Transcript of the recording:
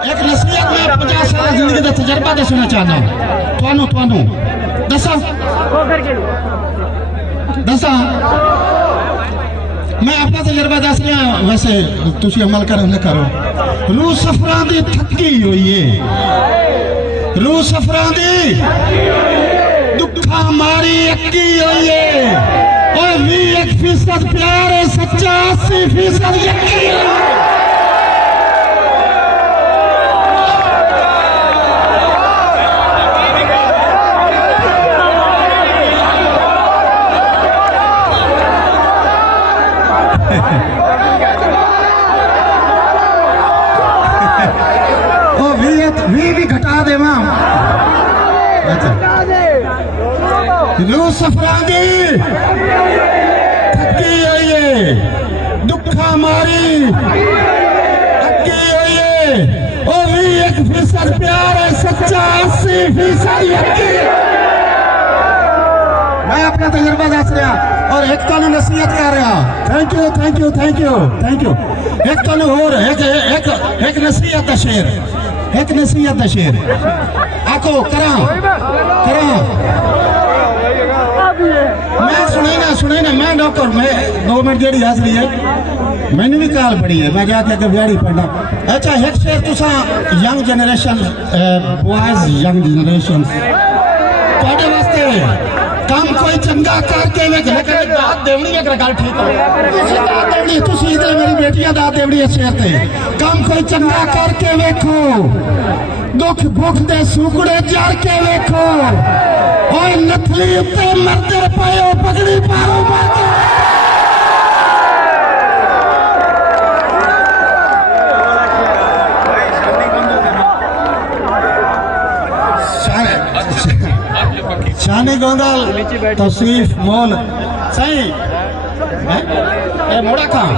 एक नसीहत मैं 50 साल जिंदगी का तजर्बा दसना चाहना ਤੁਹਾਨੂੰ दसा मैं अपना तजर्बा दस रहा वैसे तुम अमल करो न करो रूह सफरां दी थकी हुई है रूह सफरां दी दुखा मारी अक्की हुई है और 21% प्यार है सच्चा 80% यकीन है भी घटा दे मां रूह सफरां दी थकी हुई है दुखा मारी अक्की हुई है ओ 21% प्यार है सच्चा 80% यकीन मैं अपना तजर्बा दस रहा और एक तो नसीहत कर रहा थैंक यू एक तो और एक नसीहत का शेर एक नसीहत का शेर आको करा मैं सुने ना मैं डॉक्टर मैं 2 मिनट जेडी हाजरी है मैंने भी काल पड़ी है मैं जाके अगर ब्याड़ी पढ़ना अच्छा एक शेर तुसा young generation boys young generation ਤੁਹਾਡੇ ਵਾਸਤੇ ਕੰਮ ਕੋਈ ਚੰਗਾ ਕਰਕੇ ਵੇਖ ਲੈ ਦਾਤ ਦੇਵਣੀ ਹੈ ਗੱਲ ਠੀਕ ਹੈ ਤੁਸੀਂ ਦਾਤ ਦੇਵਣੀ ਤੁਸੀਂ ਇਧਰ ਮੇਰੀ ਬੇਟੀਆਂ ਦਾਤ ਦੇਵਣੀ ਹੈ ਸ਼ੇਰ ਤੇ ਕੰਮ ਕੋਈ ਚੰਗਾ ਕਰਕੇ ਵੇਖੋ ਦੁੱਖ ਭੁੱਖ ਦੇ ਸੁਕੜੇ ਜੜ ਕੇ ਵੇਖੋ ਓਏ ਨਥਲੀ ਉੱਤੇ ਮਰਦੇ ਪਏ ਪਗੜੀ ਪਾਰੋ ਮਾਰ ਕੇ शानी गोंदल तौसीफ मोल सही मोड़ा खां